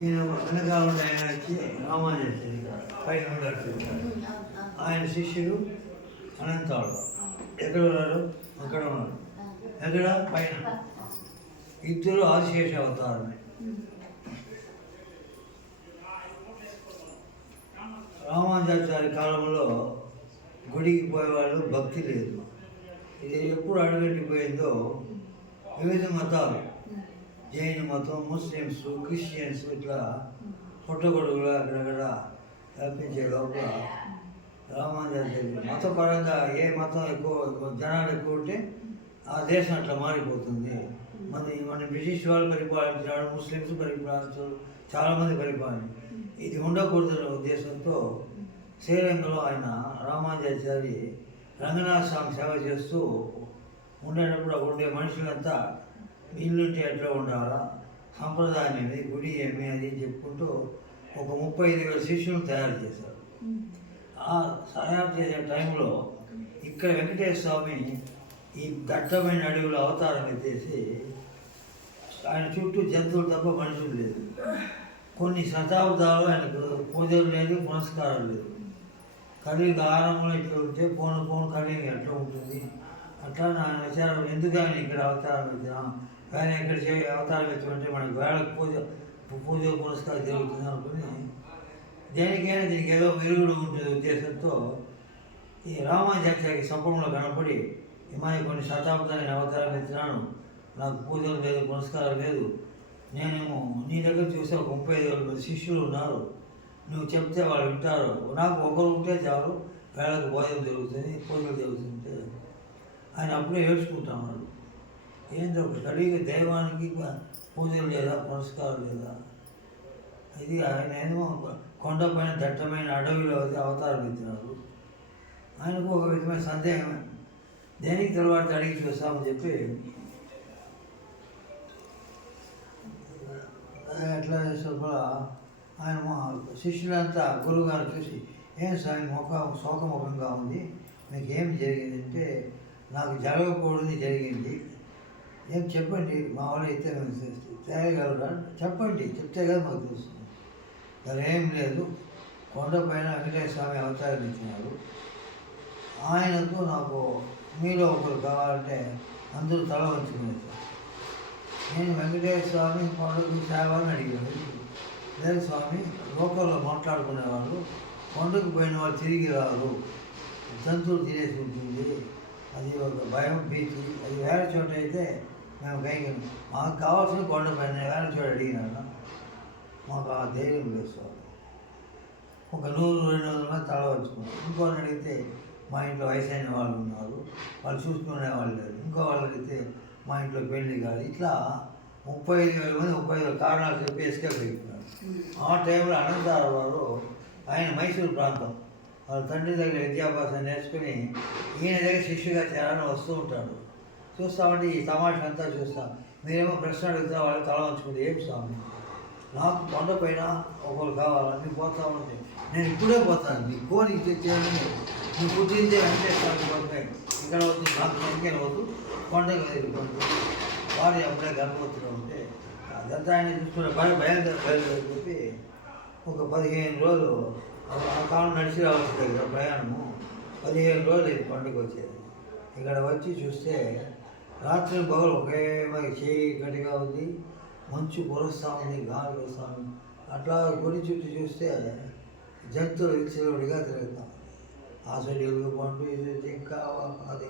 నేను వెనకాల ఆయన వచ్చి రామానుజాచార్య పైన ఉన్నాడు ఆయన శిష్యుడు అనంతాడు. ఎక్కడ ఉన్నారు అక్కడ ఉన్నారు ఎక్కడ? పైన. ఇద్దరు ఆదిశేష అవతారమే రామానుజాచార్య కాలంలో గుడికి పోయేవాళ్ళు భక్తి లేదు. ఇది ఎప్పుడు అడగట్టిపోయిందో వివిధ మతాలు. జైన మతం ముస్లిమ్స్ క్రిస్టియన్స్ ఇట్లా పుట్టగొడుగులు అక్కడక్కడ కల్పించే లోపల రామానుజాచార్య మతపరంగా ఏ మతం ఎక్కువ జనాలు ఎక్కువ ఉంటే ఆ దేశం అట్లా మారిపోతుంది. మన మన బ్రిటిష్ వాళ్ళు పరిపాలించారు ముస్లిమ్స్ పరిపాలించారు చాలామంది పరిపాలన ఇది ఉండకూడదనే ఉద్దేశంతో శ్రీరంగంలో ఆయన రామానుజాచారి రంగనాథ స్వామి సేవ చేస్తూ ఉండేటప్పుడు అక్కడ ఉండే మనుషులంతా ఇల్లుంటే ఎట్లా ఉండాలా? సంప్రదాయం ఏమి గుడి ఏమి అది చెప్పుకుంటూ ఒక ముప్పై ఐదు వేల శిష్యులు తయారు చేశారు. ఆ తయారు చేసే టైంలో ఇక్కడ వెంకటేశ్వర స్వామి ఈ దట్టమైన అడవిలో అవతారం ఎత్తేసి ఆయన చుట్టూ జంతువులు తప్ప మనుషులు లేదు కొన్ని శతాబ్దాలు ఆయనకు పూజలు లేదు పునస్కారం లేదు. కలియుగ ఆరంభంలో ఇట్లా ఉంటే పోను పోను కలియుగ ఎట్లా ఉంటుంది? అట్లా నా విచారం ఎందుకు ఆయన ఇక్కడ అవతారం ఎత్తినా? ఆయన ఇక్కడ చే అవతారం ఎత్తుకుంటే మనకి వేళకు పూజ పూజ పురస్కారం జరుగుతుంది అనుకుని దేనికైనా దీనికి ఏదో విరుగుడు ఉంటుంది ఉద్దేశంతో ఈ రామాచార్యకి స్వప్నంలో కనపడి ఇమాయి కొన్ని శతాబ్దాన్ని అవతారం ఎత్తినాను. నాకు పూజలు లేదు పునస్కారం లేదు. నేనేమో నీ దగ్గర చూసే ఒక ముప్పై ఐదు శిష్యులు ఉన్నారు. నువ్వు చెప్తే వాళ్ళు వింటారు. నాకు ఒకరు ఉంటే చాలు వేళకు భోజనం జరుగుతుంది పూజలు జరుగుతుంటే ఆయన అప్పుడే ఏడ్చుకుంటున్నాడు ఏంటో ఒక కలిగి దైవానికి పూజలు లేదా పురస్కారం లేదా. ఇది ఆయన ఏమో కొండపైన దట్టమైన అడవిలో అయితే అవతారం ఎత్తినారు. ఆయనకు ఒక విధమైన సందేహం దేనికి తర్వాత అడిగి చూస్తామని చెప్పి ఎట్లా చేసేప్పుడు ఆయన మా శిష్యులంతా గురువుగారు చూసి ఏం స్వామి ముఖం శోకముఖంగా ఉంది. మీకు ఏం జరిగిందంటే నాకు జరగకూడదు జరిగింది. ఏం చెప్పండి మా వాళ్ళు అయితే తేగలరా? చెప్పండి చెప్తే కదా మాకు తెలుస్తుంది. దాని ఏం లేదు. కొండపైన వెంకటేశ్వర స్వామి అవతారం ఇచ్చినారు. ఆయనకు నాకు మీలో ఒకరు కావాలంటే అందరూ తల వంచుకునేది నేను వెంకటేశ్వర స్వామి కొండకు సేవని అడిగాను. లేదు స్వామి లోకల్లో మాట్లాడుకునేవాళ్ళు. కొండకు పోయిన వాళ్ళు తిరిగి రారు. జంతువులు తినేసి ఉంటుంది. అది ఒక భయం భీతి. అది వేరే చోట అయితే మేము కైగలం మాకు కావాల్సిన కొండ పైన వేరే చోట అడిగినాను మాకు ఆ ధైర్యం స్వామి ఒక నూరు రెండు వందల మంది తల వచ్చుకున్నారు ఇంకోని అడిగితే మా ఇంట్లో వయసైన వాళ్ళు ఉన్నారు. వాళ్ళు చూసుకునే వాళ్ళు లేరు. ఇంకో వాళ్ళు అడిగితే మా ఇంట్లో పెళ్ళి కాదు. ఇట్లా ముప్పై ఐదు వేల మంది ముప్పై ఐదు కారణాలు చెప్పి ఎస్కేప్ అయిపోయినారు. ఆ టైంలో అనంతారావు గారు ఆయన మైసూరు ప్రాంతం. వాళ్ళ తండ్రి దగ్గర విద్యాభ్యాసం నేర్చుకుని ఈయన దగ్గర శిష్యుగా చేరాలని వస్తూ ఉంటాడు. చూస్తామంటే ఈ తమాషా అంతా చూస్తాం. మీరేమో ప్రశ్న అడుగుతా వాళ్ళు తల ఉంచుకుంటే ఏం స్వామి? నాకు కొండపైన ఒకరు కావాలని పోతా ఉంటే నేను ఇప్పుడే పోతాను. నీ కోరిక తెచ్చేది నువ్వు పుట్టిందే వెంకటేశ్వర కోరిక ఇక్కడ వద్దు నాకు నమ్మకం వద్దు. కొండకు వెళ్ళిపోండి. వారు అప్పుడే గర్భవతిలో ఉంటే అదంతా ఆయన చూసుకునే భయం భయంకర బయలుదేరి చెప్పి ఒక పదిహేను రోజులు కాలం నడిచి రావచ్చు దగ్గర ప్రయాణము. పదిహేను రోజులు ఇది పండుగ వచ్చేది ఇక్కడ వచ్చి చూస్తే రాత్రి బహుళ ఒకే మరి చీకటిగా ఉంది. మంచు కురుస్తూ ఉంది గాలి వస్తూ ఉంది అట్లా గుడి చుట్టూ చూస్తే జంతువులు విచ్చలవిడిగా తిరుగుతాం ఆ సైడ్ పండు ఇది ఇంకా అది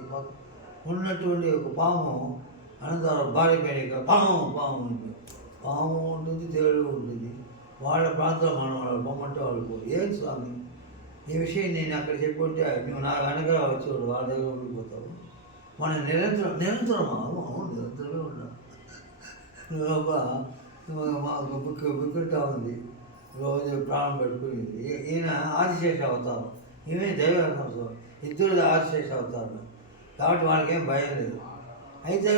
ఉన్నటువంటి ఒక పాము అనంతరం భారీ పేరిక పాము పాము ఉంటుంది. పాము ఉంటుంది తేడు ఉంటుంది. వాళ్ళ ప్రాంతంలో మనం వాళ్ళు పొమ్మంటే వాళ్ళు ఏం స్వామి? ఈ విషయం నేను అక్కడ చెప్పుకుంటే నువ్వు నా వెనక వచ్చి వాళ్ళ దగ్గర ఉండిపోతావు మనం నిరంతరం నిరంతరం అవును నిరంతరమే ఉన్నాం. నువ్వు బుక్ బుక్కుంటా ఉంది. రోజు ప్రాణం పెట్టుకుని ఈయన ఆదిశేష అవుతాం ఈమె దైవం ఇద్దరు ఆదిశేష అవుతారు కాబట్టి వాళ్ళకేం భయం లేదు. అయితే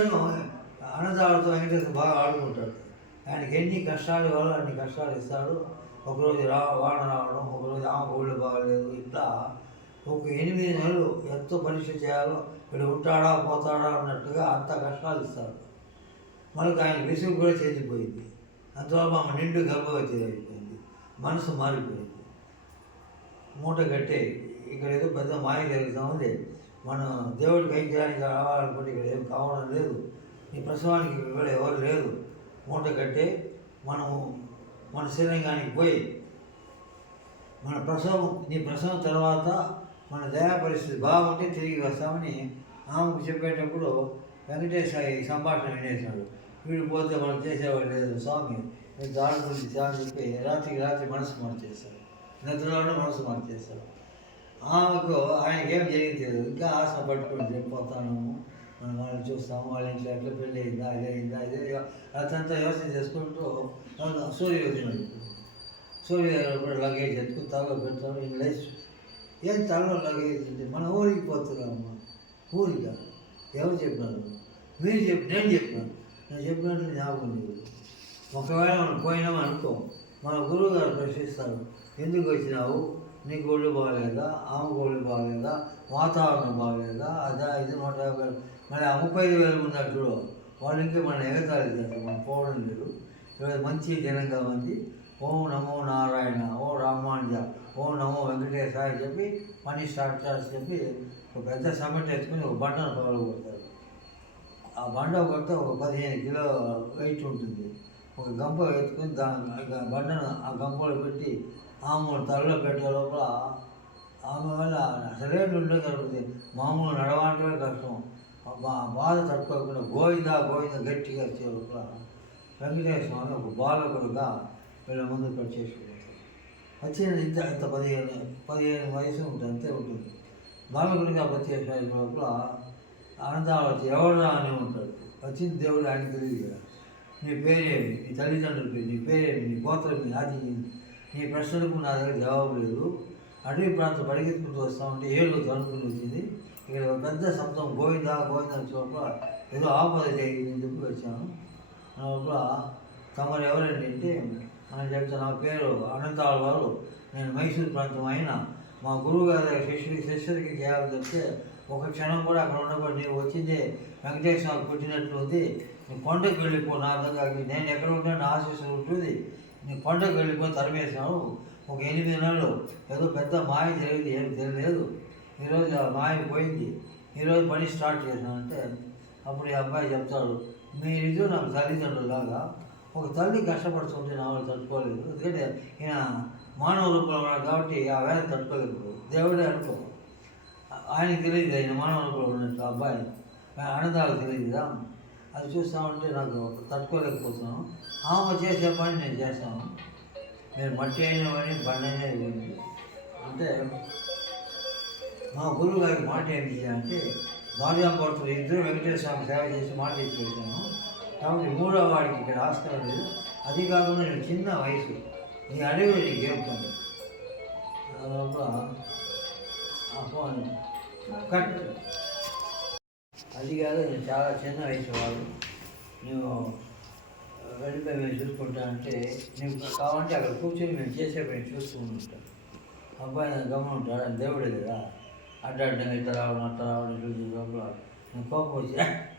అన్నదాలతో వెంకటేశ్వర బాగా ఆడుకుంటాడు. ఆయనకి ఎన్ని కష్టాలు ఇవ్వాలో అన్ని కష్టాలు ఇస్తాడు ఒకరోజు రా వాన రావడం ఒకరోజు ఆమె ఒళ్ళు బాగలేదు ఇట్లా ఒక ఎనిమిది నెలలు ఎంతో పరీక్ష చేయాలో వీడు ఉంటాడా పోతాడా అన్నట్టుగా అంత కష్టాలు ఇస్తాడు మనకు ఆయన విసుగు కూడా చెందిపోయింది అంతవరకు ఆమె నిండు గర్భవతి అయిపోయింది. మనసు మారిపోయింది. మూట కట్టే ఇక్కడ ఏదో పెద్ద మాయ జరుగుతూ ఉంది మనం దేవుడి కైంకర్యానికి రావాలనుకుంటే ఇక్కడ ఏం కావడం లేదు. ఈ ప్రసవానికి ఇక్కడ ఎవరు లేదు మూట కట్టే మనము మన శ్రీరంగానికి పోయి మన ప్రసవం నీ ప్రసవం తర్వాత మన దయా పరిస్థితి బాగుంటే తిరిగి వస్తామని ఆమెకు చెప్పేటప్పుడు వెంకటేశ్వర ఈ సంభాషణ వినేశాడు. వీడు పోతే మనం చేసేవాడు లేదు. స్వామి మీరు దారి గురించి చెప్పి రాత్రికి రాత్రి మనసు మార్చేస్తాడు నిద్రలోనే మనసు మార్చేస్తాడు ఆమెకు ఆయనకి ఏం జరిగింది ఇంకా ఆశ పట్టుకుని చెప్పిపోతాను మనం వాళ్ళని చూస్తాము వాళ్ళ ఇంట్లో ఎట్లా పెళ్ళి అయిందా అదే అయిందా అదే అదంతా యోచన చేసుకుంటూ సూర్యోదయం సూర్య కూడా లగేజ్ ఎత్తుకు తలలో పెడతాం ఇంక ఏం తలలో లగేజ్ అంటే మన ఊరికి పోతున్నామమ్మా ఊరిగా ఎవరు చెప్పినారు? మీరు చెప్పి నేను చెప్పినాను. నేను చెప్పినట్టు జ్ఞాపకం లేదు. ఒకవేళ మనం పోయినాం అనుకో మన గురువు గారు ప్రశ్నిస్తారు ఎందుకు వచ్చినావు? నీ గోళ్ళు బాగాలేదా ఆమె గోళ్ళు బాగాలేదా వాతావరణం బాగాలేదా అదా ఇది నూట యాభై మరి ఆ ముప్పై ఐదు వేలు ఉన్నారు చూడు వాళ్ళు ఇంకా మన ఎగతాలి మనం పోవడం లేదు. ఈరోజు మంచి జనంగా ఉంది ఓం నమో నారాయణ ఓ రామానుజ ఓం నమో వెంకటేశాయ చెప్పి పని స్టార్ట్ చేసి చెప్పి ఒక పెద్ద సమెంట్ వేసుకుని ఒక బండను పగలు కొడతారు ఆ బండ కొడితే ఒక పదిహేను కిలో వెయిట్ ఉంటుంది. ఒక గంప ఎత్తుకుని దాని బండను ఆ గంపలో పెట్టి ఆమె తలలో పెట్టే లోపల ఆమె వల్ల అసలే నుండి కలుగుతుంది మామూలు నడవాలంటే కష్టం. మా బాధ తట్టుకోకుండా గోవిందా గోవింద గట్టిగా వచ్చే లోపల వెంకటేశ్వర స్వామి ఒక బాలకుడుగా వీళ్ళ ముందు పరిచేసుకుంటారు వచ్చిన ఇంత ఇంత పదిహేను పదిహేను వయసు ఉంటుంది అంతే ఉంటుంది. బాలకుడిగా పరిచేసిన లోపల అనంతరం వచ్చి ఎవరు అని ఉంటాడు. వచ్చిన దేవుడు ఆయన తెలియదు నీ పేరేమి? నీ తల్లిదండ్రుల పేరు నీ పేరేమి? నీ గోత్రం అది నీ ప్రశ్నలకు నా దగ్గర జవాబు లేదు. అడవి ప్రాంతం పరిగెత్తుకుంటూ వస్తామంటే ఏడు తలుపులు వచ్చింది. ఇక్కడ పెద్ద శబ్దం గోవిందా గోవిందా లోపల ఏదో ఆపద జరిగిందని చెప్పి వచ్చాను. అప్పుడు లోపల తమరు ఎవరండి అంటే అని చెప్తే నా పేరు అనంతాల వారు నేను మైసూరు ప్రాంతం అయినా మా గురువు గారి శిష్యుడి శిష్యుడికి చేయాలని చెప్తే ఒక క్షణం కూడా అక్కడ ఉండకూడదు. నేను వచ్చింది వెంకటేశ్వర స్వామి పుట్టినట్లు ఉంది. నీ కొండకు వెళ్ళిపో నా దగ్గర నేను ఎక్కడ ఉంటాను నా ఆశీస్సులు ఉంటుంది. నీ కొండకు వెళ్ళిపోయి తరిమేశాను ఒక ఎనిమిది నెలలు ఏదో పెద్ద మాయ జరిగింది ఏం తెలియలేదు. ఈరోజు ఆ మాయ పోయింది. ఈరోజు పని స్టార్ట్ చేశానంటే అప్పుడు ఈ అబ్బాయి చెప్తాడు మీ ఇది నాకు తల్లిదండ్రులాగా ఒక తల్లి కష్టపడుతుంటే నా వాళ్ళు తట్టుకోలేదు. ఎందుకంటే ఈయన మానవ రూపంలో ఉన్నాడు కాబట్టి ఆ వేద తట్టుకోలేదు దేవుడే అనుకో ఆయనకి తెలియదు ఆయన మానవ రూపంలో ఉన్నట్టు ఆ అబ్బాయి అన్నదాలకు తెలియదుదా అది చూస్తామంటే నాకు తట్టుకోలేకపోతున్నాను. ఆమె చేసే పని నేను చేస్తాను. నేను మట్టి అయిన పని బండి అయినా అంటే మా గురువు గారికి మాట ఏంటి అంటే భార్యాభర్తలు ఇద్దరు వెంకటేశ్వర స్వామి సేవ చేసి మాట ఇచ్చి వెళ్తాను కాబట్టి మూడో వాడికి ఇక్కడ ఆస్కారం లేదు. అది కాకుండా నేను చిన్న వయసు. నీ అడవిలో నీకు ఏం పని? ఫోన్ కట్ అది కాదు నేను చాలా చిన్న వయసు వాడు. నువ్వు వెళ్ళిపోయి మేము చూసుకుంటా అంటే నీకు కావాలంటే అక్కడ కూర్చొని మేము చేసే పని చూస్తూ ఉంటాం. అబ్బాయి నన్ను గమనం ఉంటాడు ఆయన దేవుడే కదా. అడ్డాడ్డంగా ఇట్లా రావడం అట్లా రావడం ఇటు లోపల కోపం వచ్చి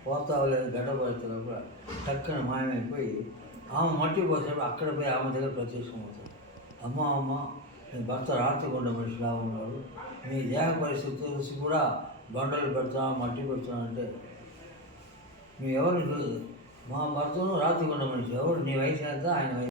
పోతావు లేదు? గడ్డ పోతే లోపల. టక్కున మాయమైపోయి ఆమె మట్టి పోసేటప్పుడు అక్కడ పోయి ఆమె దగ్గర ప్రత్యక్షమవుతుంది అమ్మ అమ్మ మీ భర్త రాత్రికొండ మనిషిలా ఉన్నాడు. మీ దేహ పరిస్థితి చూసి కూడా బండలు పెడతా మట్టి పెడతానంటే మీ ఎవరు మా భర్తను రాత్రికొండ మనిషి. ఎవరు? నీ వయసు ఎంత? ఆయన వయసు